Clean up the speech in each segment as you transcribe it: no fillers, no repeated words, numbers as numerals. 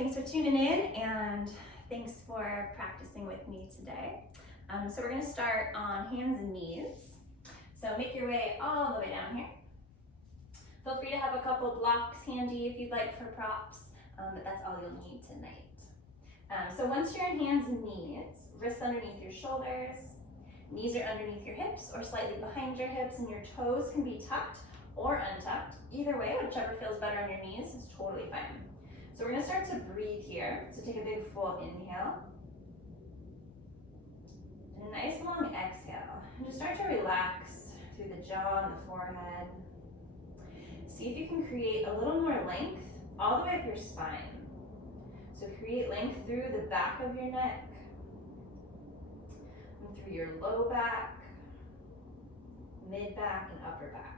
thanks for tuning in and thanks for practicing with me today. So we're going to start on hands and knees. So make your way all the way down here. Feel free to have a couple blocks handy if you'd like for props, but that's all you'll need tonight. So once you're in hands and knees, wrists underneath your shoulders, knees are underneath your hips or slightly behind your hips, and your toes can be tucked or untucked. Either way, whichever feels better on your knees is totally fine. So we're going to start to breathe here. So take a big full inhale. And a nice long exhale. And just start to relax through the jaw and the forehead. See if you can create a little more length all the way up your spine. So create length through the back of your neck, and through your low back, mid back, and upper back.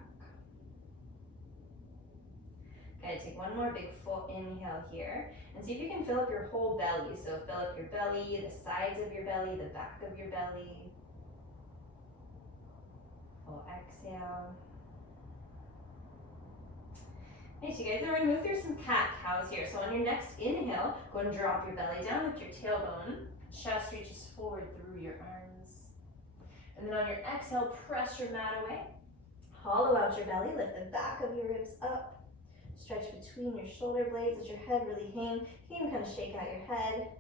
Okay, take one more big full inhale here, and see if you can fill up your whole belly. So fill up your belly, the sides of your belly, the back of your belly. Full exhale. Nice, you guys. Now we're going to move through some cat-cows here. So on your next inhale, go and drop your belly down with your tailbone. Chest reaches forward through your arms. And then on your exhale, press your mat away. Hollow out your belly, lift the back of your ribs up. Stretch between your shoulder blades, let your head really hang. You can even kind of shake out your head.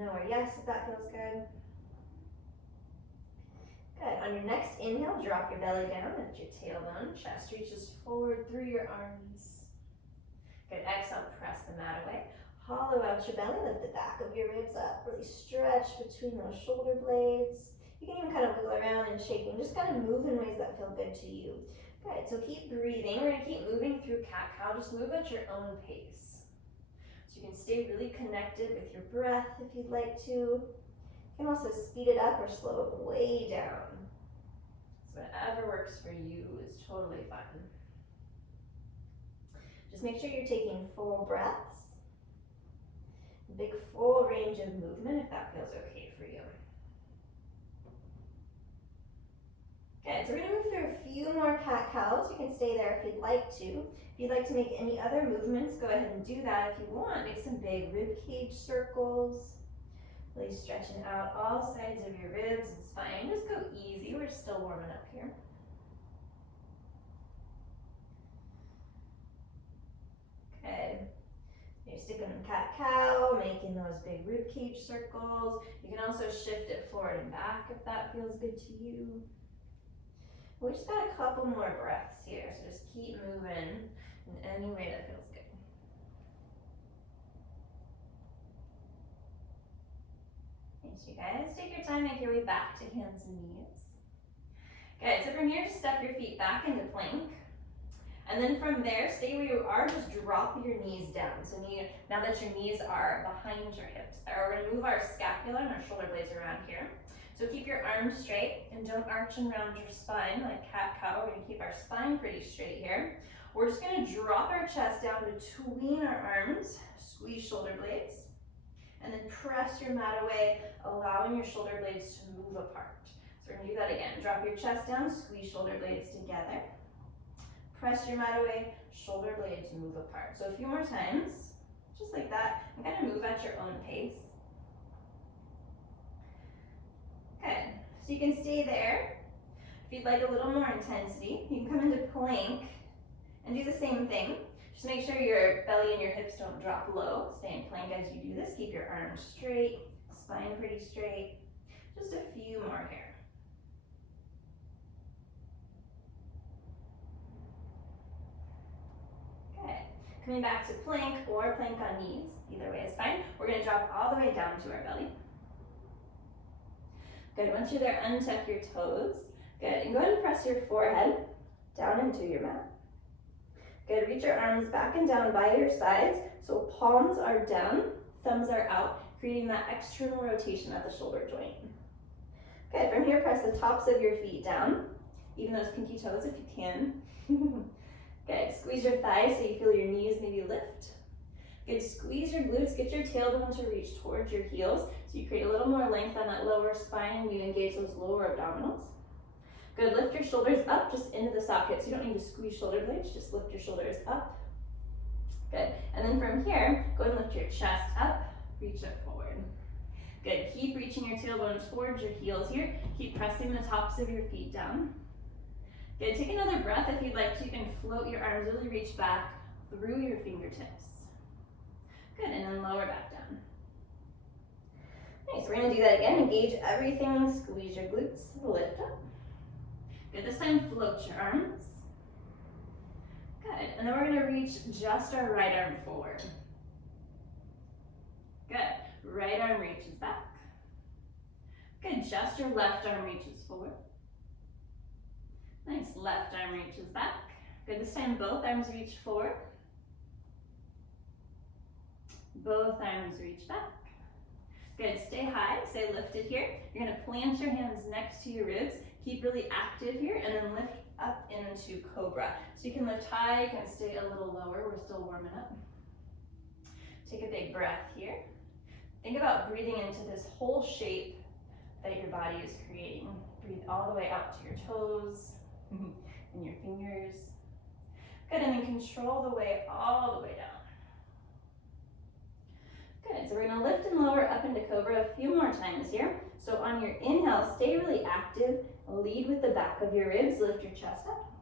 No or yes if that feels good. Good. On your next inhale, drop your belly down, lift your tailbone. Chest reaches forward through your arms. Good. Exhale, press the mat away. Hollow out your belly, lift the back of your ribs up. Really stretch between those shoulder blades. You can even kind of wiggle around and shake and just kind of move in ways that feel good to you. Good, so keep breathing. We're going to keep moving through cat-cow. Just move at your own pace. So you can stay really connected with your breath if you'd like to. You can also speed it up or slow it way down. So whatever works for you is totally fine. Just make sure you're taking full breaths. Big full range of movement if that feels okay for you. Good, so we're going to move through a few more cat-cows. You can stay there if you'd like to. If you'd like to make any other movements, go ahead and do that if you want. Make some big rib cage circles. Really stretching out all sides of your ribs and spine. Just go easy, we're still warming up here. Good. You're sticking in cat-cow, making those big rib cage circles. You can also shift it forward and back if that feels good to you. We just got a couple more breaths here, so just keep moving in any way that feels good. Thanks, you guys. Take your time, make your way back to hands and knees. Good, so from here, just step your feet back into plank. And then from there, stay where you are, just drop your knees down. So now that your knees are behind your hips, we're gonna move our scapula and our shoulder blades around here. So keep your arms straight and don't arch and round your spine like cat-cow. We're gonna keep our spine pretty straight here. We're just gonna drop our chest down between our arms, squeeze shoulder blades, and then press your mat away, allowing your shoulder blades to move apart. So we're gonna do that again. Drop your chest down, squeeze shoulder blades together. Press your mat away, shoulder blades move apart. So a few more times, just like that, and kind of move at your own pace. Good. So you can stay there. If you'd like a little more intensity, you can come into plank and do the same thing. Just make sure your belly and your hips don't drop low. Stay in plank as you do this. Keep your arms straight, spine pretty straight. Just a few more here. Good. Coming back to plank or plank on knees. Either way is fine. We're going to drop all the way down to our belly. Good, once you're there, untuck your toes. Good, and go ahead and press your forehead down into your mat. Good, reach your arms back and down by your sides. So palms are down, thumbs are out, creating that external rotation at the shoulder joint. Good, from here, press the tops of your feet down, even those pinky toes if you can. Good, squeeze your thighs so you feel your knees maybe lift. Good, squeeze your glutes, get your tailbone to reach towards your heels so you create a little more length on that lower spine and you engage those lower abdominals. Good, lift your shoulders up just into the socket, so you don't need to squeeze shoulder blades, just lift your shoulders up. Good. And then from here, go and lift your chest up, reach it forward. Good. Keep reaching your tailbone towards your heels here. Keep pressing the tops of your feet down. Good. Take another breath. If you'd like to, you can float your arms, really reach back through your fingertips. Good. And then lower back down. Nice. We're going to do that again. Engage everything. Squeeze your glutes. Lift up. Good. This time, float your arms. Good. And then we're going to reach just our right arm forward. Good. Right arm reaches back. Good. Just your left arm reaches forward. Nice. Left arm reaches back. Good. This time, both arms reach forward. Both arms reach back. Good. Stay high. Stay lifted here. You're going to plant your hands next to your ribs. Keep really active here, and then lift up into cobra. So you can lift high, you can stay a little lower. We're still warming up. Take a big breath here. Think about breathing into this whole shape that your body is creating. Breathe all the way out to your toes and your fingers. Good, and then control the way all the way down. Good, so we're gonna lift and lower up into cobra a few more times here. So on your inhale, stay really active. Lead with the back of your ribs, lift your chest up.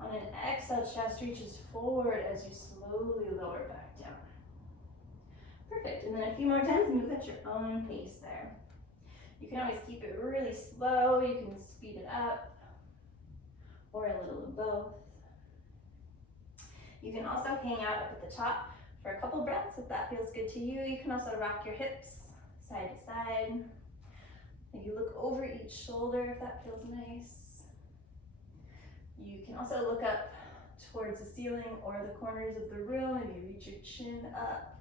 On an exhale, chest reaches forward as you slowly lower back down. Perfect, and then a few more times, move at your own pace there. You can always keep it really slow, you can speed it up, or a little of both. You can also hang out up at the top for a couple breaths if that feels good to you. You can also rock your hips side to side. Maybe look over each shoulder if that feels nice. You can also look up towards the ceiling or the corners of the room. Maybe reach your chin up.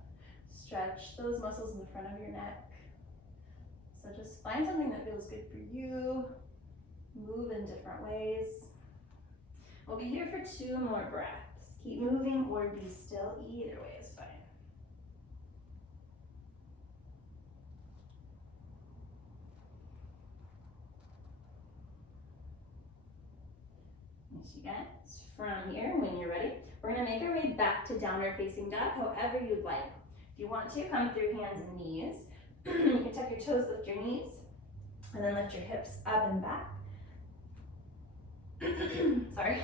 Stretch those muscles in the front of your neck. So just find something that feels good for you. Move in different ways. We'll be here for 2 more breaths. Keep moving or be still. Either way is fine. Nice, you guys. From here, when you're ready, we're going to make our way back to downward facing dog, however you'd like. If you want to, come through hands and knees. You can tuck your toes, lift your knees, and then lift your hips up and back. Sorry.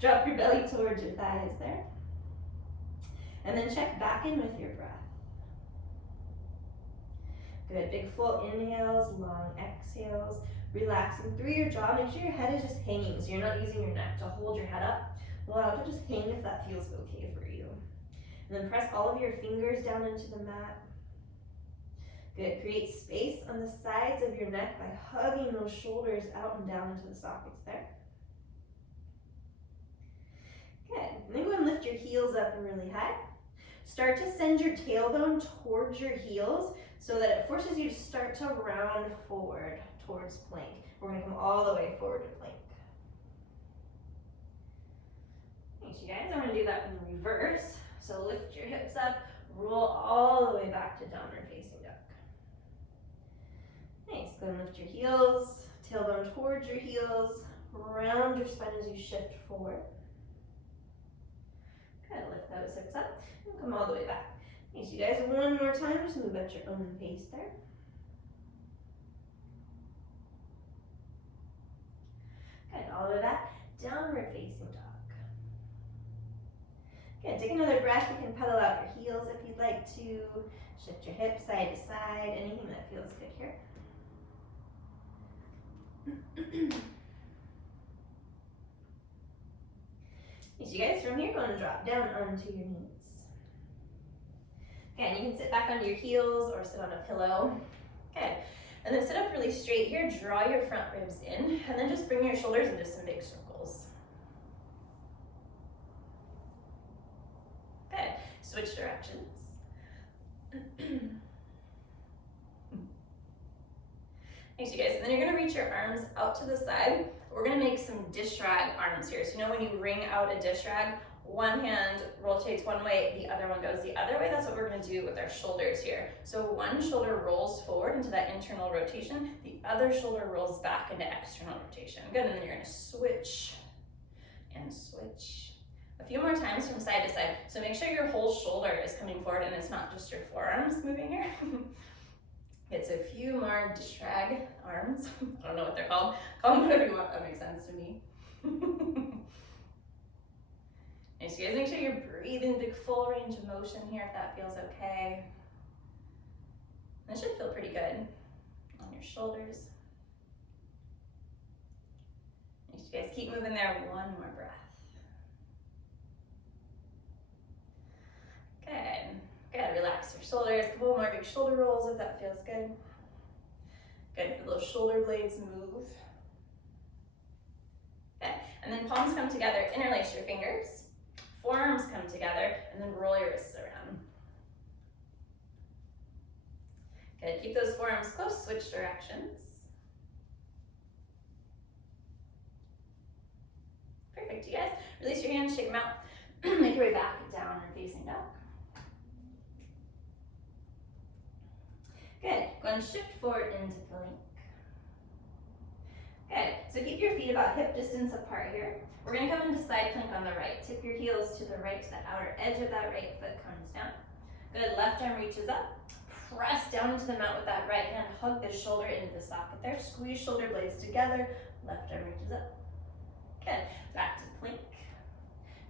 Drop your belly towards your thighs there. And then check back in with your breath. Good, big full inhales, long exhales. Relaxing through your jaw. Make sure your head is just hanging, so you're not using your neck to hold your head up. Allow it to just hang if that feels okay for you. And then press all of your fingers down into the mat. Good, create space on the sides of your neck by hugging those shoulders out and down into the sockets there. Good, and then go and lift your heels up really high. Start to send your tailbone towards your heels so that it forces you to start to round forward towards plank. We're gonna come all the way forward to plank. Thanks, you guys. I'm gonna do that in reverse. So lift your hips up, roll all the way back to downward facing dog. Nice, go and lift your heels, tailbone towards your heels, round your spine as you shift forward. Good, lift those hips up and come all the way back. Nice, you guys. One more time, just move at your own pace there. Good, all the way back, downward facing dog. Good, take another breath. You can pedal out your heels if you'd like to. Shift your hips side to side, anything that feels good here. As you guys, from here, go and drop down onto your knees. Again, you can sit back onto your heels or sit on a pillow. Good. And then sit up really straight here, draw your front ribs in, and then just bring your shoulders into some big circles. Good. Switch directions. Thanks, you guys. And then you're gonna reach your arms out to the side. We're gonna make some dish rag arms here. So you know when you wring out a dish rag, one hand rotates one way, the other one goes the other way. That's what we're gonna do with our shoulders here. So one shoulder rolls forward into that internal rotation, the other shoulder rolls back into external rotation. Good, and then you're gonna switch and switch. A few more times from side to side. So make sure your whole shoulder is coming forward and it's not just your forearms moving here. It's a few more distrag arms. I don't know what they're called. Call them whatever you want, that makes sense to me. And so you guys make sure you're breathing big full range of motion here if that feels okay. That should feel pretty good on your shoulders. And you guys keep moving there, one more breath. Good. Good, relax your shoulders. A couple more big shoulder rolls if that feels good. Good, for those shoulder blades move. Good, and then palms come together, interlace your fingers. Forearms come together, and then roll your wrists around. Good, keep those forearms close, switch directions. Perfect, you guys. Release your hands, shake them out. Make your way back, downward facing dog. Good, go ahead and shift forward into plank. Good, so keep your feet about hip distance apart here. We're gonna come into side plank on the right. Tip your heels to the right, to the outer edge of that right foot comes down. Good, left arm reaches up. Press down into the mat with that right hand. Hug the shoulder into the socket there. Squeeze shoulder blades together. Left arm reaches up. Good, back to plank.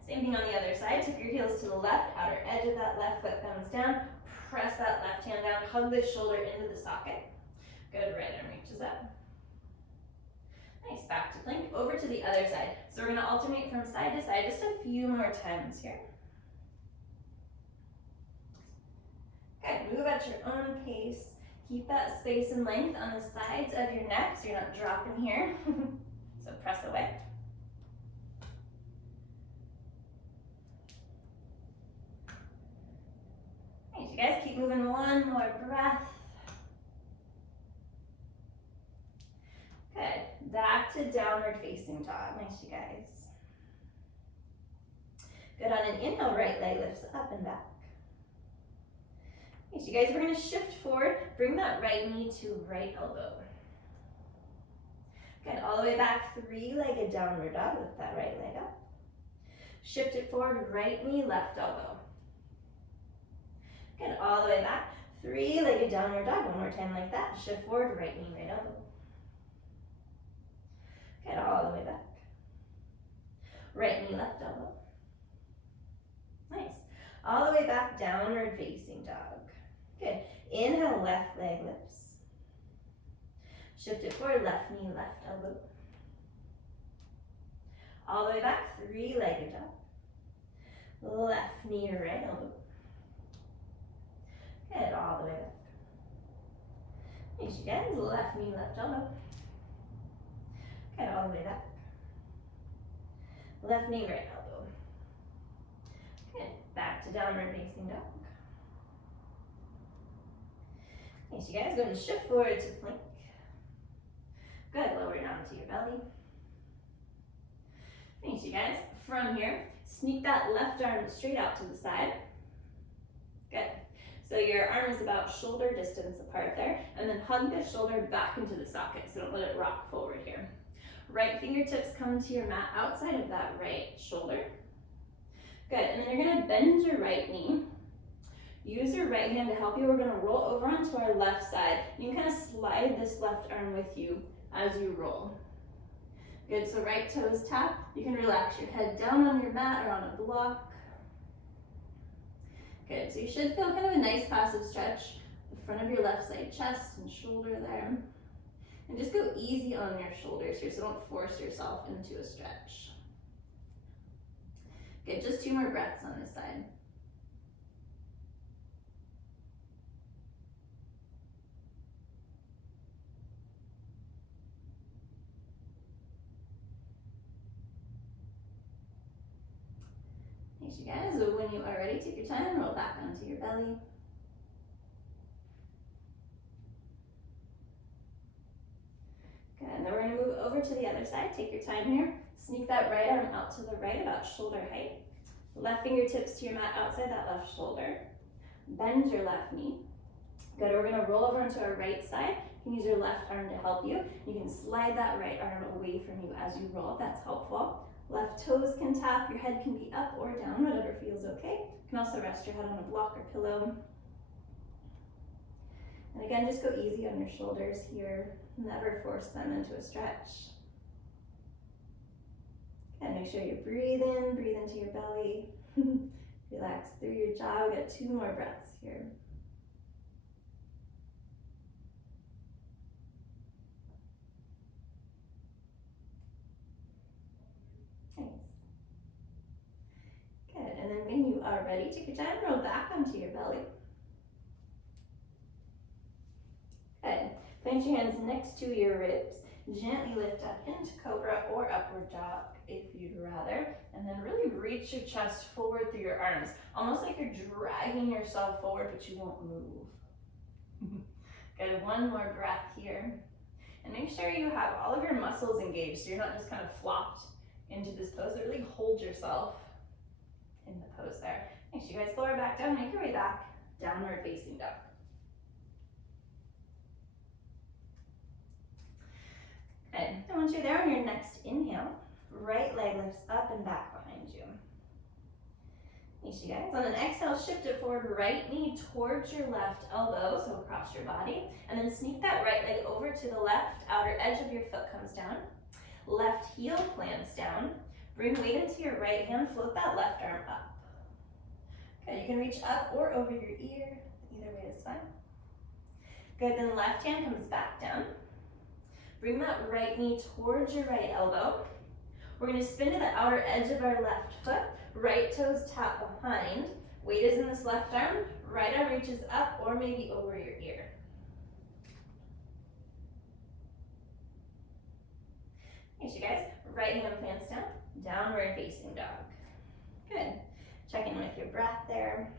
Same thing on the other side. Tip your heels to the left, outer edge of that left foot comes down. Press that left hand down. Hug the shoulder into the socket. Good, right arm reaches up. Nice, back to plank, over to the other side. So we're gonna alternate from side to side just a few more times here. Good, move at your own pace. Keep that space and length on the sides of your neck so you're not dropping here. So press away. Nice, you guys keep moving, one more breath. Good, back to downward facing dog. Nice, you guys. Good, on an inhale, right leg lifts up and back. Nice, you guys, we're gonna shift forward, bring that right knee to right elbow. Good, all the way back, three-legged downward dog, lift that right leg up. Shift it forward, right knee, left elbow. Good, all the way back, three-legged downward dog, one more time like that. Shift forward, right knee, right elbow. Good, all the way back. Right knee, left elbow. Nice. All the way back, downward facing dog. Good. Inhale, left leg lifts. Shift it forward, left knee, left elbow. All the way back, three-legged dog. Left knee, right elbow. Good, all the way back. Nice, you guys. Left knee, left elbow. Good, all the way back. Left knee, right elbow. Good, back to downward facing dog. Nice, you guys. Go and shift forward to plank. Good, lower down to your belly. Nice, you guys. From here, sneak that left arm straight out to the side. Good. So your arm is about shoulder distance apart there, and then hug the shoulder back into the socket, so don't let it rock forward here. Right fingertips come to your mat outside of that right shoulder. Good, and then you're gonna bend your right knee. Use your right hand to help you. We're gonna roll over onto our left side. You can kind of slide this left arm with you as you roll. Good, so right toes tap. You can relax your head down on your mat or on a block. Good, so you should feel kind of a nice passive stretch, the front of your left side chest and shoulder there. And just go easy on your shoulders here, so don't force yourself into a stretch. Good, just 2 more breaths on this side. Thanks, you guys. So when you are ready, take your time, roll back onto your belly. Good, and then we're gonna move over to the other side. Take your time here. Sneak that right arm out to the right, about shoulder height. Left fingertips to your mat outside that left shoulder. Bend your left knee. Good, we're gonna roll over onto our right side. You can use your left arm to help you. You can slide that right arm away from you as you roll, if that's helpful. Left toes can tap, your head can be up or down, whatever feels okay. You can also rest your head on a block or pillow. And again, just go easy on your shoulders here. Never force them into a stretch. And make sure you breathe into your belly. Relax through your jaw. We got 2 more breaths here. Nice. Good, and then when you are ready, take your time, roll back onto your belly. Good. Plant your hands next to your ribs. Gently lift up into cobra or upward dog if you'd rather. And then really reach your chest forward through your arms. Almost like you're dragging yourself forward, but you won't move. Good, 1 more breath here. And make sure you have all of your muscles engaged so you're not just kind of flopped into this pose, but really hold yourself in the pose there. Make sure you guys lower back down, make your way back, downward facing dog. Good. And once you're there on your next inhale, right leg lifts up and back behind you. Thanks, you guys. On an exhale, shift it forward, right knee towards your left elbow, so across your body. And then sneak that right leg over to the left, outer edge of your foot comes down. Left heel plants down. Bring weight into your right hand, float that left arm up. Good, you can reach up or over your ear. Either way is fine. Good, then left hand comes back down. Bring that right knee towards your right elbow. We're gonna spin to the outer edge of our left foot. Right toes tap behind. Weight is in this left arm. Right arm reaches up or maybe over your ear. Thanks, you guys. Right hand plants down. Downward facing dog. Good. Check in with your breath there.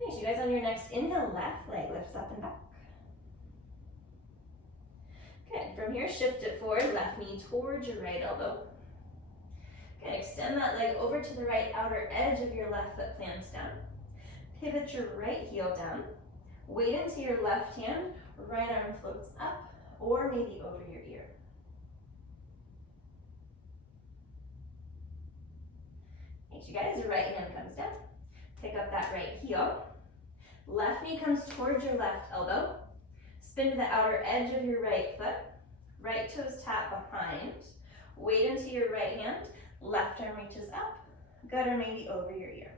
Thanks, you guys. On your next inhale, left leg lifts up and back. Good. From here, shift it forward. Left knee towards your right elbow. Good. Extend that leg over to the right outer edge of your left foot, plants down. Pivot your right heel down. Weight into your left hand. Right arm floats up or maybe over your ear. Thanks, you guys. Your right hand comes down. Pick up that right heel. Left knee comes towards your left elbow. Spin to the outer edge of your right foot. Right toes tap behind. Weight into your right hand. Left arm reaches up. Good, or maybe over your ear.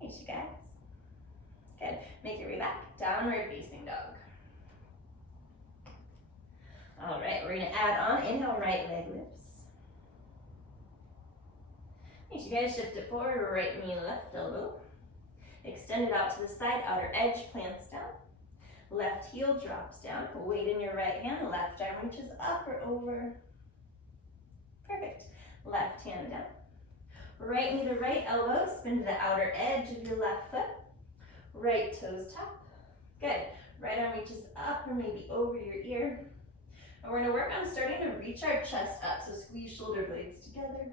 Thanks, you guys. Good. Make your way back. Downward facing dog. All right, we're gonna add on. Inhale, right leg lifts. Thanks, you guys. Shift it forward. Right knee, left elbow. Extend it out to the side. Outer edge plants down. Left heel drops down. Weight in your right hand. Left arm reaches up or over. Perfect. Left hand down. Right knee to right elbow. Spin to the outer edge of your left foot. Right toes tap. Good. Right arm reaches up or maybe over your ear. And we're going to work on starting to reach our chest up. So squeeze shoulder blades together.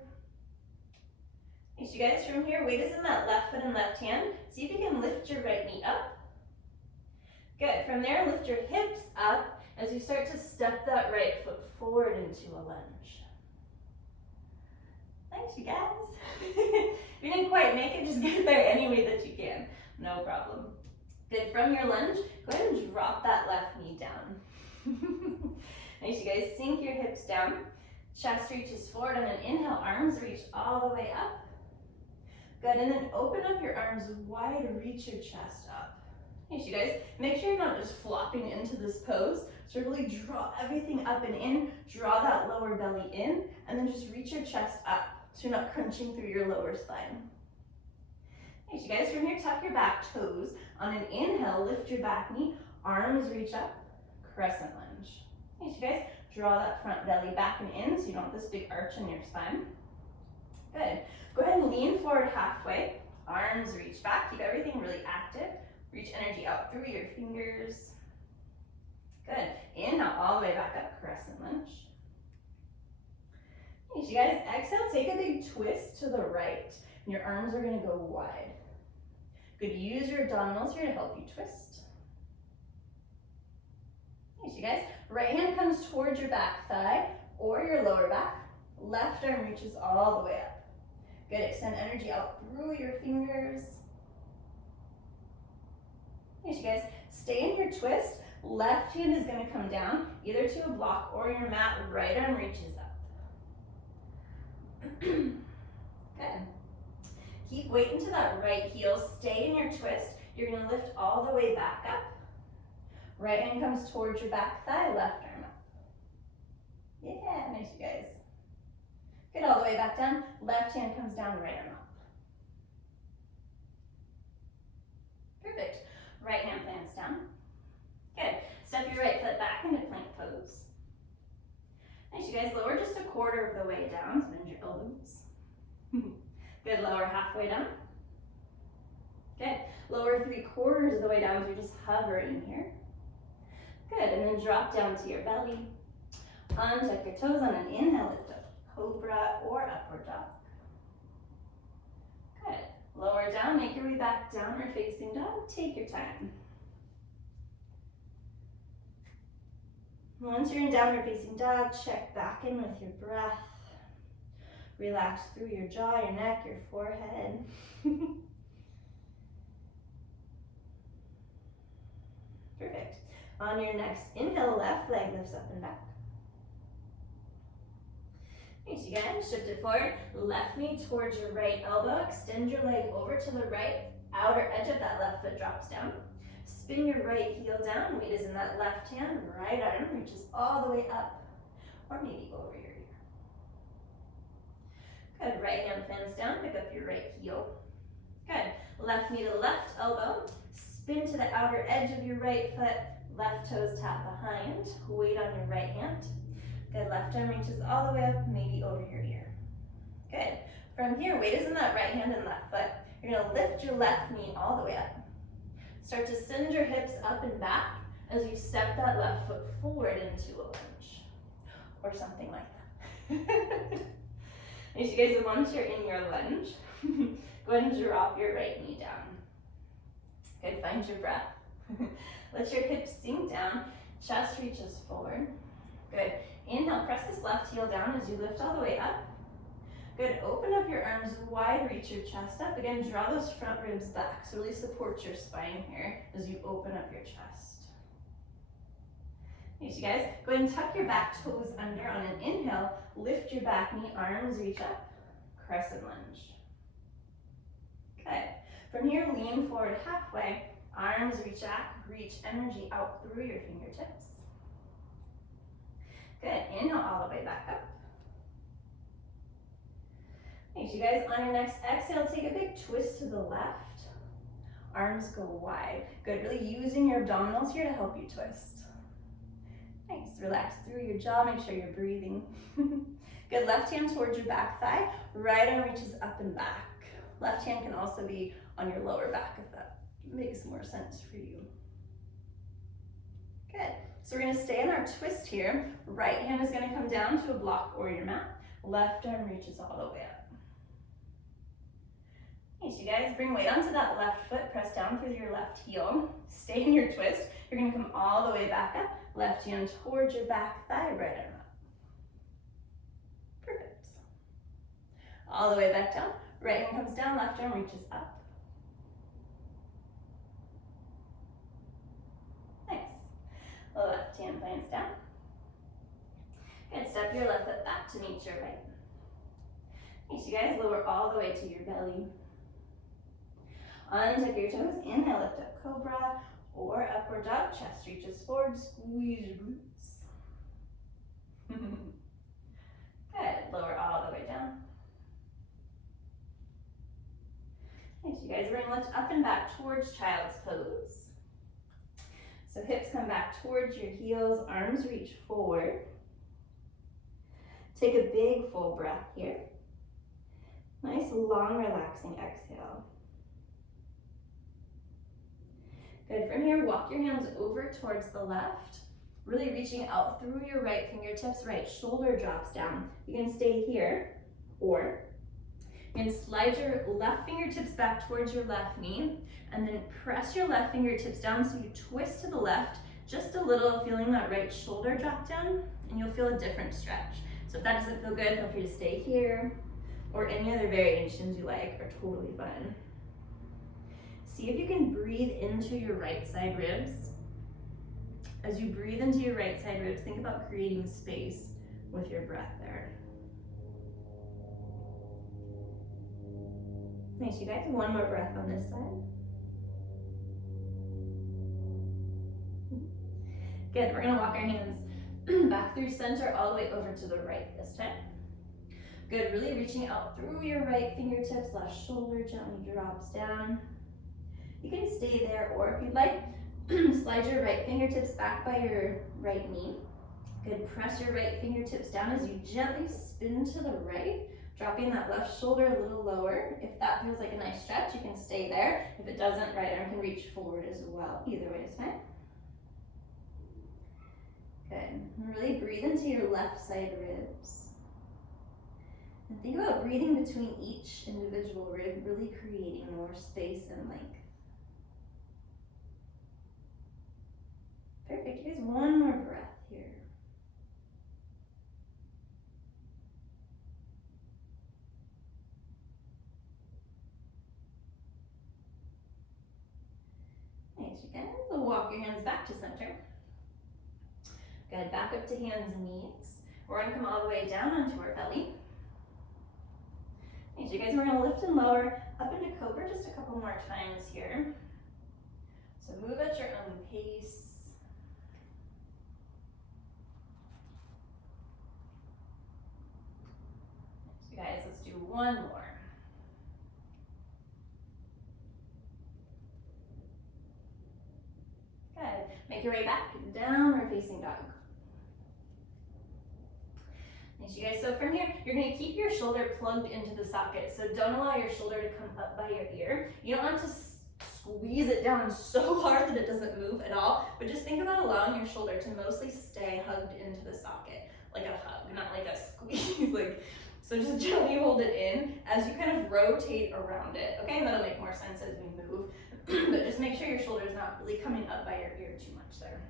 Thanks, you guys. From here, weight is in that left foot and left hand. See if you can lift your right knee up. Good. From there, lift your hips up as you start to step that right foot forward into a lunge. Thanks, you guys. If you didn't quite make it, just get there any way that you can. No problem. Good. From your lunge, go ahead and drop that left knee down. Nice, you guys. Sink your hips down. Chest reaches forward on an inhale. Arms reach all the way up. Good. And then open up your arms wide. Reach your chest up. Nice, you guys. Make sure you're not just flopping into this pose. So really draw everything up and in. Draw that lower belly in. And then just reach your chest up. So you're not crunching through your lower spine. Nice, you guys. From here, tuck your back toes. On an inhale, lift your back knee. Arms reach up. Crescent lunge. Nice, you guys. Draw that front belly back and in so you don't have this big arch in your spine. Good. Go ahead and lean forward halfway. Arms reach back. Keep everything really active. Reach energy out through your fingers. Good. Inhale all the way back up. Crescent lunge. Nice, you guys. Exhale. Take a big twist to the right. And your arms are going to go wide. Good. Use your abdominals here to help you twist. Nice, you guys. Right hand comes towards your back thigh. or your lower back. Left arm reaches all the way up. Good, extend energy out through your fingers. Nice, you guys. Stay in your twist. Left hand is going to come down, either to a block or your mat. Right arm reaches up. Good. Keep weight into that right heel. Stay in your twist. You're going to lift all the way back up. Right hand comes towards your back thigh, left arm up. Yeah, nice, you guys. Good, all the way back down. Left hand comes down, right arm up. Perfect. Right hand plants down. Good. Step your right foot back into plank pose. Nice, you guys. Lower just a quarter of the way down. So bend your elbows. Good. Lower halfway down. Good. Lower 3/4 of the way down. So you're just hovering here. Good. And then drop down to your belly. Untuck your toes on an inhale. Lift up. Cobra or upward dog. Good. Lower down. Make your way back. Downward facing dog. Take your time. Once you're in downward facing dog, check back in with your breath. Relax through your jaw, your neck, your forehead. Perfect. On your next inhale, left leg lifts up and back. Nice, you guys. Shift it forward. Left knee towards your right elbow. Extend your leg over to the right. Outer edge of that left foot drops down. Spin your right heel down. Weight is in that left hand. Right arm reaches all the way up, or maybe over your ear. Good. Right hand plants down. Pick up your right heel. Good. Left knee to left elbow. Spin to the outer edge of your right foot. Left toes tap behind. Weight on your right hand. Good. Left arm reaches all the way up, maybe over your ear. Good. From here, weight is in that right hand and left foot. You're going to lift your left knee all the way up. Start to send your hips up and back as you step that left foot forward into a lunge or something like that. As you guys, once you're in your lunge, go ahead and drop your right knee down. Good, find your breath. Let your hips sink down, chest reaches forward. Good, inhale, press this left heel down as you lift all the way up. Good, open up your arms wide, reach your chest up. Again, draw those front ribs back, so really support your spine here as you open up your chest. Nice, you guys. Go ahead and tuck your back toes under on an inhale. Lift your back knee, arms reach up, crescent lunge. Good. From here, lean forward halfway, arms reach back, reach energy out through your fingertips. Good, inhale all the way back up. Nice, you guys, on your next exhale, take a big twist to the left. Arms go wide. Good, really using your abdominals here to help you twist. Nice, relax through your jaw, make sure you're breathing. Good, left hand towards your back thigh. Right arm reaches up and back. Left hand can also be on your lower back if that makes more sense for you. Good, so we're gonna stay in our twist here. Right hand is gonna come down to a block or your mat. Left arm reaches all the way up. Nice, you guys, bring weight onto that left foot, press down through your left heel. Stay in your twist. You're gonna come all the way back up. Left hand towards your back thigh, right arm up. Perfect. All the way back down. Right hand comes down, left arm reaches up. Nice. Left hand plants down. Good, step your left foot back to meet your right. Nice, you guys, lower all the way to your belly. Untuck your toes, inhale, lift up cobra or upward dog, chest reaches forward, squeeze your glutes. Good, lower all the way down. Nice, you guys, we're gonna lift up and back towards child's pose. So hips come back towards your heels, arms reach forward. Take a big full breath here. Nice, long, relaxing exhale. Good, from here, walk your hands over towards the left, really reaching out through your right fingertips, right shoulder drops down. You can stay here, or you can slide your left fingertips back towards your left knee, and then press your left fingertips down so you twist to the left, just a little, feeling that right shoulder drop down, and you'll feel a different stretch. So if that doesn't feel good, feel free to stay here, or any other variations you like are totally fine. See if you can breathe into your right side ribs. As you breathe into your right side ribs, think about creating space with your breath there. Nice, you guys. One more breath on this side. Good, we're gonna walk our hands back through center all the way over to the right this time. Good, really reaching out through your right fingertips, left shoulder gently drops down. You can stay there, or if you'd like, slide your right fingertips back by your right knee. Good, press your right fingertips down as you gently spin to the right, dropping that left shoulder a little lower. If that feels like a nice stretch, you can stay there. If it doesn't, right arm can reach forward as well. Either way is fine. Good, and really breathe into your left side ribs. And think about breathing between each individual rib, really creating more space and length. Perfect, you guys, one more breath here. Nice, you guys, so walk your hands back to center. Good, back up to hands and knees. We're gonna come all the way down onto our belly. Nice, you guys, we're gonna lift and lower up into cobra just a couple more times here. So move at your own pace. So guys, let's do one more. Good, make your way back, downward facing dog. Nice, you guys, so from here, you're gonna keep your shoulder plugged into the socket. So don't allow your shoulder to come up by your ear. You don't want to squeeze it down so hard that it doesn't move at all, but just think about allowing your shoulder to mostly stay hugged into the socket, like a hug, not like a squeeze. So just gently hold it in as you kind of rotate around it, okay? And that'll make more sense as we move, but just make sure your shoulder is not really coming up by your ear too much there.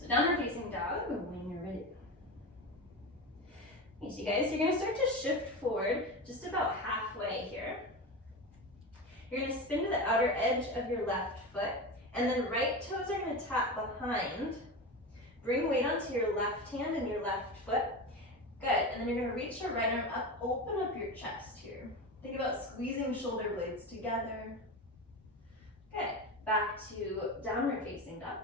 So downward facing dog when you're ready. Nice, you guys, you're gonna start to shift forward just about halfway here. You're gonna spin to the outer edge of your left foot, and then right toes are gonna tap behind. Bring weight onto your left hand and your left foot. Good, and then you're gonna reach your right arm up, open up your chest here. Think about squeezing shoulder blades together. Good, back to downward facing dog.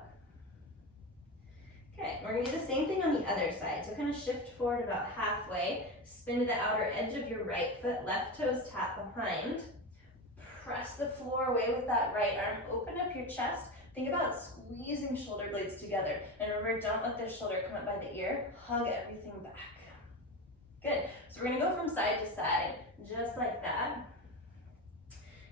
Okay, we're gonna do the same thing on the other side. So kind of shift forward about halfway, spin to the outer edge of your right foot, left toes tap behind. Press the floor away with that right arm, open up your chest. Think about squeezing shoulder blades together. And remember, don't let the shoulder come up by the ear, hug everything back. Good, so we're gonna go from side to side, just like that.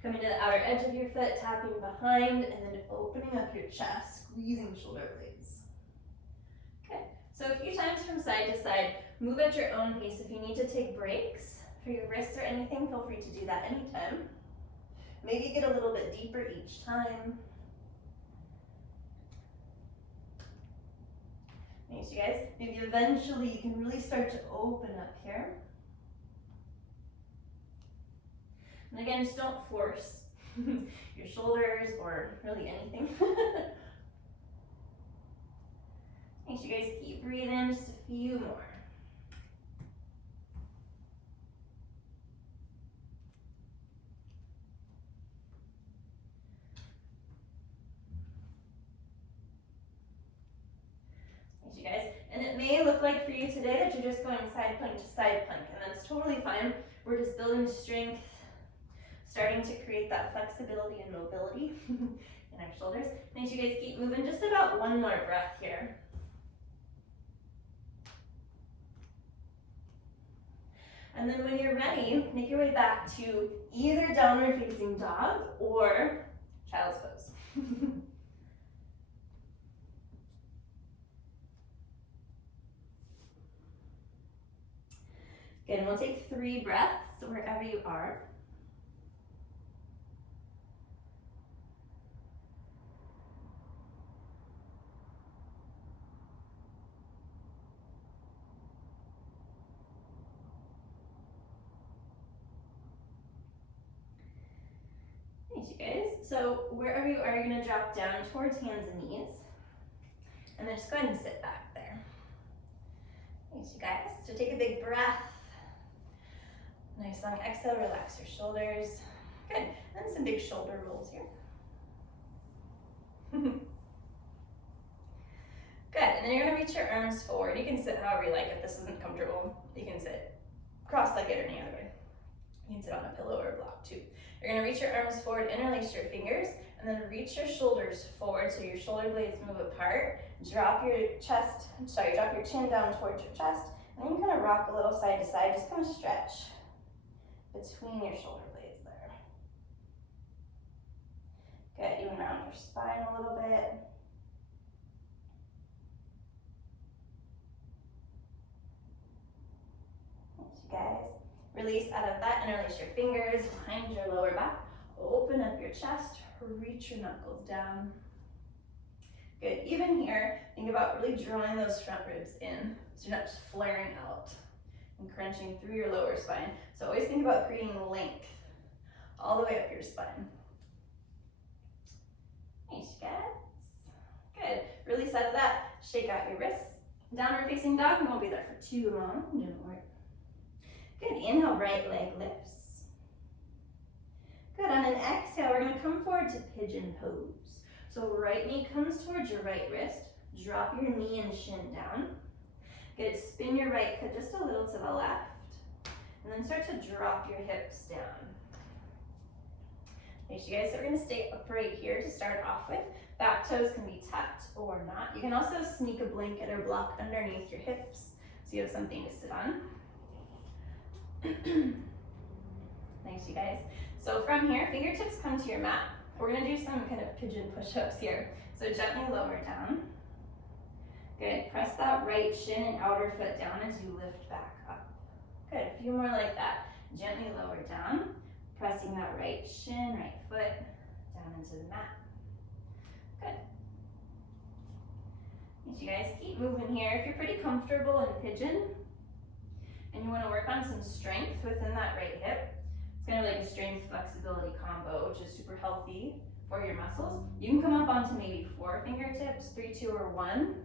Coming to the outer edge of your foot, tapping behind, and then opening up your chest, squeezing shoulder blades. Okay, so a few times from side to side, move at your own pace. If you need to take breaks for your wrists or anything, feel free to do that anytime. Maybe get a little bit deeper each time. Nice, you guys. Maybe eventually you can really start to open up here. And again, just don't force your shoulders or really anything. Nice, you guys, keep breathing, just a few more. Nice, you guys, and it may look like for you today that you're just going side plank to side plank, and that's totally fine. We're just building strength, starting to create that flexibility and mobility in our shoulders. Nice, you guys, keep moving, just about one more breath here. And then when you're ready, make your way back to either downward facing dog or child's pose. Good, and we'll take 3 breaths wherever you are. Nice, you guys. So wherever you are, you're gonna drop down towards hands and knees. And then just go ahead and sit back there. Nice, you guys. So take a big breath. Nice long exhale, relax your shoulders. Good, and some big shoulder rolls here. Good, and then you're gonna reach your arms forward. You can sit however you like. If this isn't comfortable, you can sit cross-legged or any other way. You can sit on a pillow or a block too. You're gonna reach your arms forward, interlace your fingers, and then reach your shoulders forward so your shoulder blades move apart. Drop your chin down towards your chest, and then you kind of rock a little side to side, just kind of stretch between your shoulder blades there. Good, even around your spine a little bit. Thanks, you guys. Release out of that, interlace your fingers behind your lower back. Open up your chest, reach your knuckles down. Good, even here, think about really drawing those front ribs in, so you're not just flaring out and crunching through your lower spine. So always think about creating length all the way up your spine. Nice, guys. Good, release out of that, shake out your wrists. Downward facing dog, we won't be there for too long, don't worry. Good, inhale, right leg lifts. Good, on an exhale, we're gonna come forward to pigeon pose. So right knee comes towards your right wrist, drop your knee and shin down. Good, spin your right foot just a little to the left, and then start to drop your hips down. Thanks, you guys. So we're gonna stay upright here to start off with. Back toes can be tucked or not. You can also sneak a blanket or block underneath your hips so you have something to sit on. Thanks, you guys. So from here, fingertips come to your mat. We're gonna do some kind of pigeon push-ups here. So gently lower down. Good, press that right shin and outer foot down as you lift back up. Good, a few more like that. Gently lower down, pressing that right shin, right foot down into the mat. Good. Thanks, you guys. Keep moving here. If you're pretty comfortable in pigeon and you wanna work on some strength within that right hip, it's kind of like a strength flexibility combo, which is super healthy for your muscles. You can come up onto maybe 4 fingertips, 3, 2, or 1,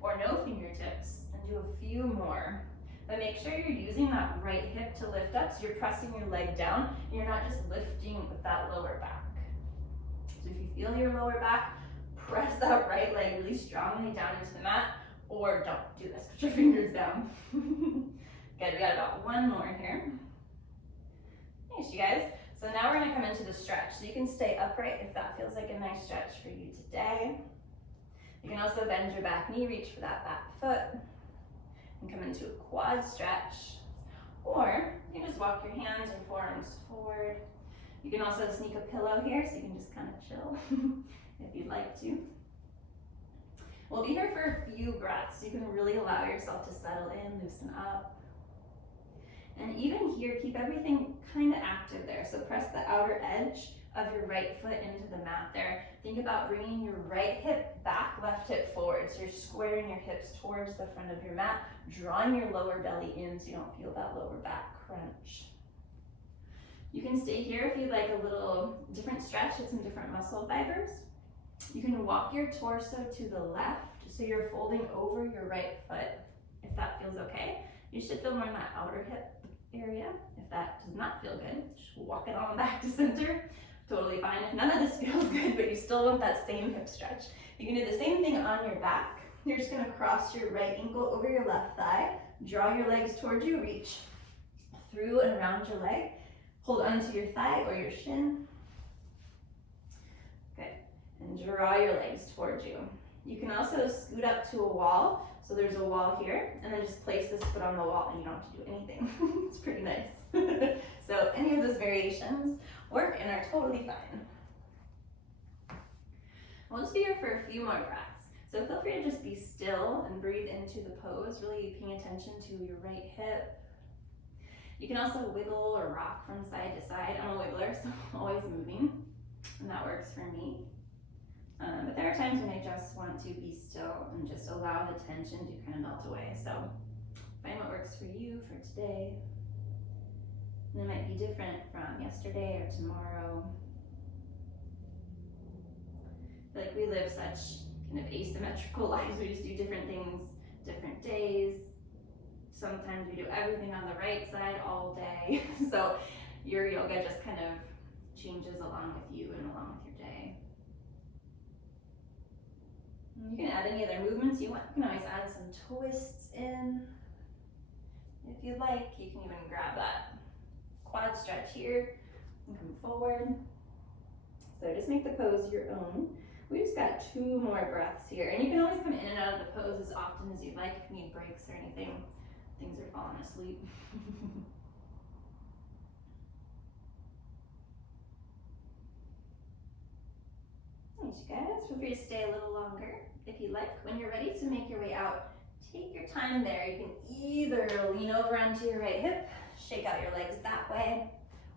or no fingertips, and do a few more. But make sure you're using that right hip to lift up, so you're pressing your leg down, and you're not just lifting with that lower back. So if you feel your lower back, press that right leg really strongly down into the mat, or don't do this, put your fingers down. Good, we got about 1 more here. Thanks, you guys. So now we're gonna come into the stretch. So you can stay upright if that feels like a nice stretch for you today. You can also bend your back knee, reach for that back foot, and come into a quad stretch. Or you can just walk your hands and forearms forward. You can also sneak a pillow here so you can just kind of chill if you'd like to. We'll be here for a few breaths. So you can really allow yourself to settle in, loosen up. And even here, keep everything kind of active there. So press the outer edge of your right foot into the mat there. Think about bringing your right hip back, left hip forward. So you're squaring your hips towards the front of your mat, drawing your lower belly in so you don't feel that lower back crunch. You can stay here if you'd like a little different stretch with some different muscle fibers. You can walk your torso to the left so you're folding over your right foot, if that feels okay. You should feel more in that outer hip area. If that does not feel good, just walk it on back to center. Totally fine. If none of this feels good, but you still want that same hip stretch, you can do the same thing on your back. You're just gonna cross your right ankle over your left thigh, draw your legs towards you, reach through and around your leg, hold onto your thigh or your shin. Good, and draw your legs towards you. You can also scoot up to a wall. So there's a wall here, and then just place this foot on the wall and you don't have to do anything. It's pretty nice. So any of those variations work and are totally fine. We'll just be here for a few more breaths. So feel free to just be still and breathe into the pose, really paying attention to your right hip. You can also wiggle or rock from side to side. I'm a wiggler, so I'm always moving, and that works for me. But there are times when I just want to be still and just allow the tension to kind of melt away. So find what works for you for today. And it might be different from yesterday or tomorrow. feel like we live such kind of asymmetrical lives. We just do different things, different days. Sometimes we do everything on the right side all day. So your yoga just kind of changes along with you and along with your day. You can add any other movements you want. You can always add some twists in. If you'd like, you can even grab that quad stretch here and come forward. So just make the pose your own. We just got 2 more breaths here. And you can always come in and out of the pose as often as you'd like if you need breaks or anything. Things are falling asleep. Thanks, you guys. Feel free to stay a little longer if you like. When you're ready to make your way out, take your time there. You can either lean over onto your right hip, shake out your legs that way,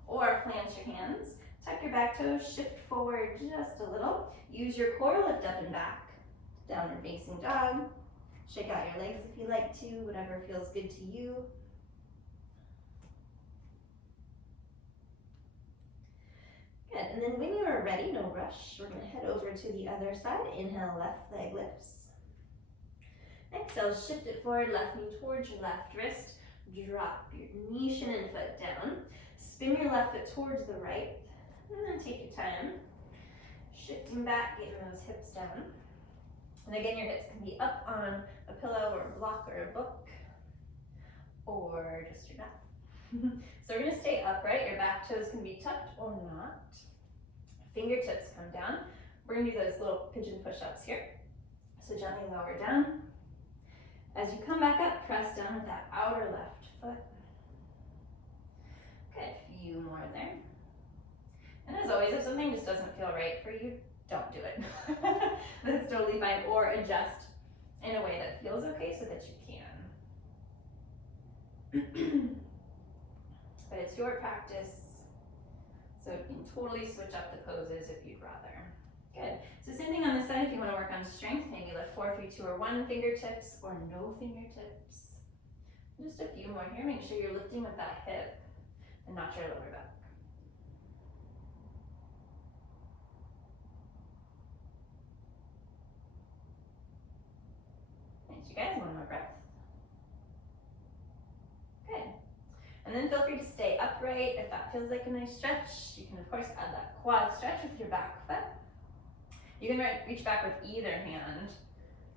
or plant your hands, tuck your back toes, shift forward just a little. Use your core, lift up and back, downward facing dog. Shake out your legs if you like to, whatever feels good to you. Good, and then when you are ready, no rush, we're gonna head over to the other side. Inhale, left leg lifts. Exhale, shift it forward, left knee towards your left wrist. Drop your knee, shin, and foot down. Spin your left foot towards the right, and then take your time. Shifting back, getting those hips down. And again, your hips can be up on a pillow or a block or a book, or just your back. So we're gonna stay upright. Your back toes can be tucked or not. Fingertips come down. We're gonna do those little pigeon push-ups here. So gently lower down. As you come back up, press down with that outer left foot. Good, few more there. And as always, if something just doesn't feel right for you, don't do it. That's totally fine. Or adjust in a way that feels okay so that you can. But it's your practice, so you can totally switch up the poses if you'd rather. Good. So same thing on this side. If you want to work on strength, maybe lift 4, 3, 2, or 1 fingertips, or no fingertips. Just a few more here. Make sure you're lifting with that hip and not your lower back. Thanks, you guys. 1 more breath. Good. And then feel free to stay upright. If that feels like a nice stretch, you can of course add that quad stretch with your back foot. You can reach back with either hand.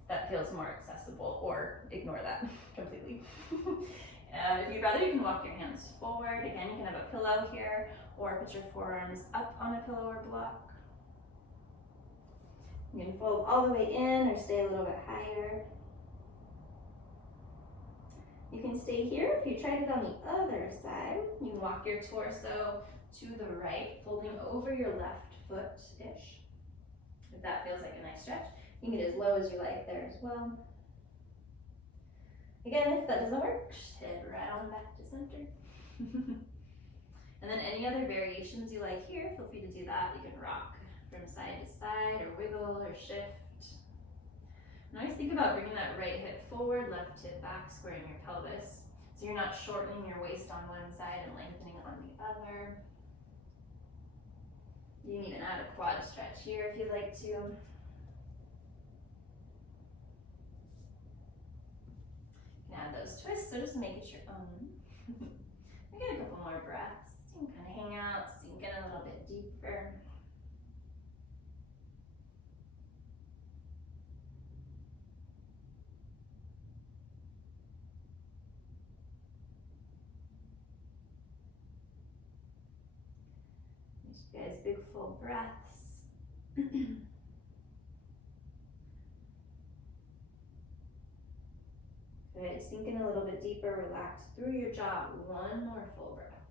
That feels more accessible, or ignore that completely. If you'd rather, you can walk your hands forward. Again, you can have a pillow here, or put your forearms up on a pillow or block. You can fold all the way in or stay a little bit higher. You can stay here. If you tried it on the other side, you can walk your torso to the right, folding over your left foot-ish. If that feels like a nice stretch, you can get as low as you like there as well. Again, if that doesn't work, just head right on back to center. And then any other variations you like here, feel free to do that. You can rock from side to side, or wiggle, or shift. And always think about bringing that right hip forward, left hip back, squaring your pelvis. So you're not shortening your waist on one side and lengthening on the other. You can even add a quad stretch here if you'd like to. You can add those twists, so just make it your own. We get a couple more breaths. You can kind of hang out, sink in a little bit deeper. Guys, big full breaths. Good, sink in a little bit deeper, relax through your jaw. 1 more full breath.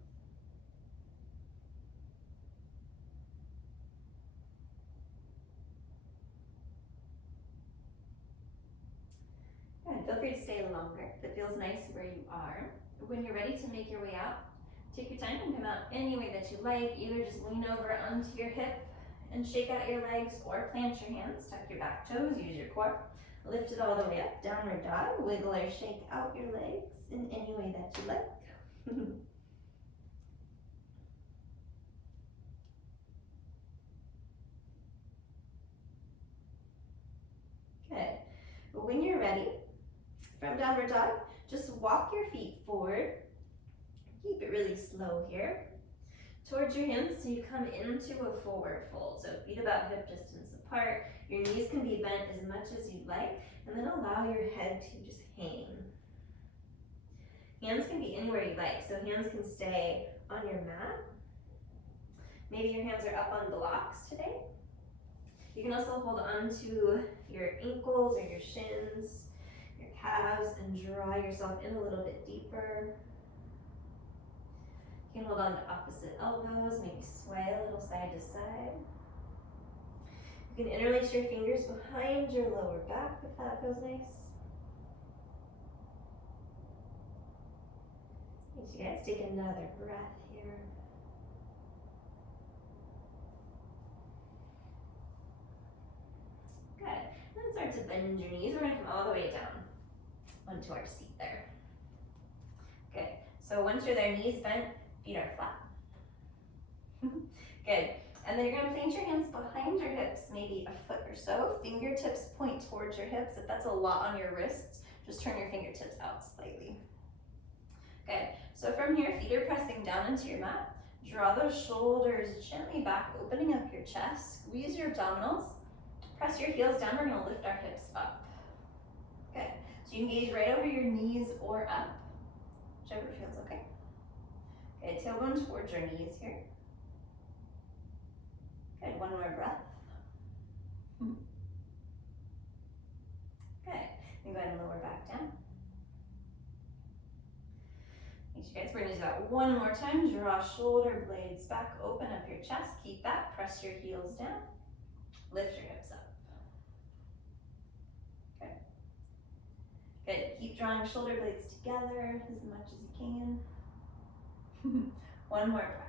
Good, feel free to stay longer if it feels nice where you are. When you're ready to make your way out, take your time and come out any way that you like. Either just lean over onto your hip and shake out your legs, or plant your hands, tuck your back toes, use your core. Lift it all the way up, downward dog. Wiggle or shake out your legs in any way that you like. downward dog. Just walk your feet forward. Keep it really slow here. Towards your hands, so you come into a forward fold. So feet about hip distance apart. Your knees can be bent as much as you'd like, and then allow your head to just hang. Hands can be anywhere you like, so hands can stay on your mat. Maybe your hands are up on blocks today. You can also hold on to your ankles or your shins, your calves, and draw yourself in a little bit deeper. You can hold on to opposite elbows, maybe sway a little side to side. You can interlace your fingers behind your lower back if that feels nice. You guys take another breath here. Good. Then start to bend your knees. We're going to come all the way down onto our seat there. Good. So once you're there, knees bent, feet are flat. Good. And then you're going to plant your hands behind your hips, maybe a foot or so. Fingertips point towards your hips. If that's a lot on your wrists, just turn your fingertips out slightly. Good. So from here, feet are pressing down into your mat. Draw those shoulders gently back, opening up your chest. Squeeze your abdominals. Press your heels down. We're going to lift our hips up. Good. So you can gaze right over your knees or up, whichever feels okay. Good. Tailbone towards your knees here. Good. One more breath. Good. Then go ahead and lower back down. Thanks, you guys. We're going to do that one more time. Draw shoulder blades back. Open up your chest. Keep that. Press your heels down. Lift your hips up. Good. Good. Keep drawing shoulder blades together as much as you can. One more breath.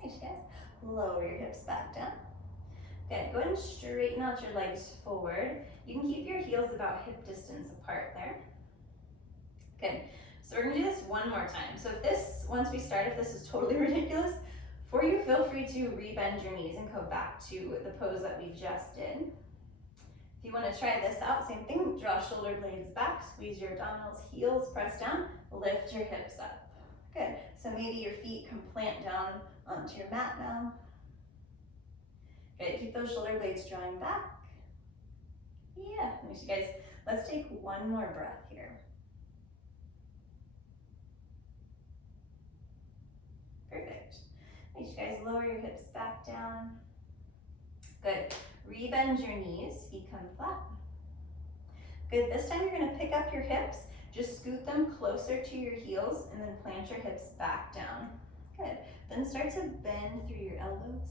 Thanks, guys. Lower your hips back down. Good. Go ahead and straighten out your legs forward. You can keep your heels about hip distance apart there. Good. So we're going to do this one more time. So if this, once we start, if this is totally ridiculous for you, feel free to re-bend your knees and go back to the pose that we just did. If you want to try this out, same thing. Draw shoulder blades back, squeeze your abdominals, heels press down, lift your hips up. Good. So maybe your feet can plant down onto your mat now. Good. Keep those shoulder blades drawing back. Yeah. Thanks, you guys. Let's take one more breath here. Perfect. Thanks, you guys. Lower your hips back down. Good. Rebend your knees. Feet come flat. Good. This time you're going to pick up your hips. Just scoot them closer to your heels and then plant your hips back down. Good. Then start to bend through your elbows.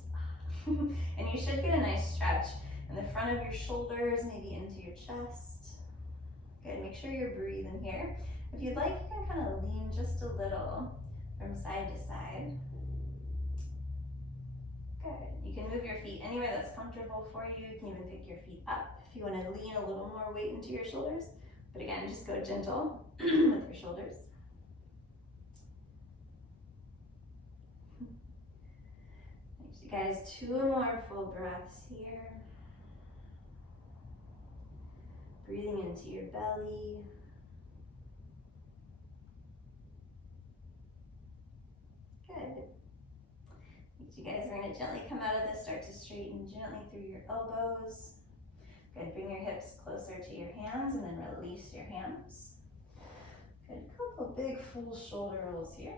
And you should get a nice stretch in the front of your shoulders, maybe into your chest. Good. Make sure you're breathing here. If you'd like, you can kind of lean just a little from side to side. Good. You can move your feet anywhere that's comfortable for you. You can even pick your feet up if you want to lean a little more weight into your shoulders. But again, just go gentle with your shoulders. Thanks, you guys. 2 more full breaths here. Breathing into your belly. Good. Thanks, you guys. We're going to gently come out of this. Start to straighten gently through your elbows. Good. Bring your hips closer to your hands and then release your hands. Good. Couple big full shoulder rolls here.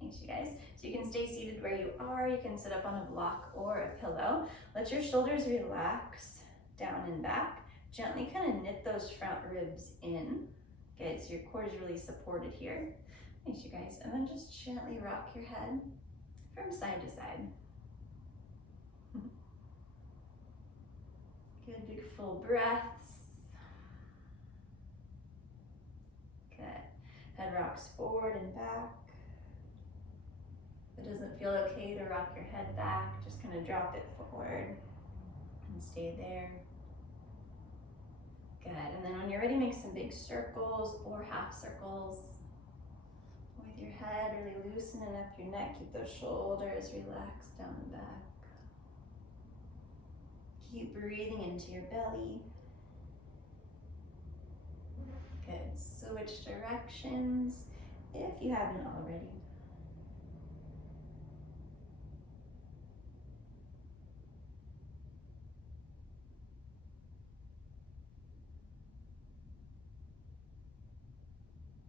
Thanks, you guys. So you can stay seated where you are. You can sit up on a block or a pillow. Let your shoulders relax down and back. Gently kind of knit those front ribs in. Good. So your core is really supported here. Thanks, you guys. And then just gently rock your head from side to side. Good, big full breaths. Good. Head rocks forward and back. If it doesn't feel okay to rock your head back, just kind of drop it forward and stay there. Good. And then when you're ready, make some big circles or half circles with your head, really loosening up your neck. Keep those shoulders relaxed down and back. Keep breathing into your belly. Good. Switch directions if you haven't already.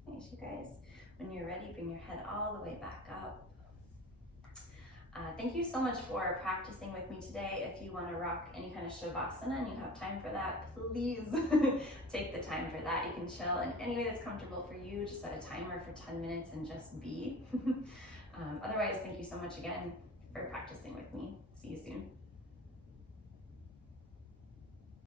Nice, you guys. When you're ready, bring your head all the way back up. Thank you so much for practicing with me today. If you want to rock any kind of Shavasana and you have time for that, please take the time for that. You can chill in any way that's comfortable for you. Just set a timer for 10 minutes and just be. Otherwise, thank you so much again for practicing with me. See you soon.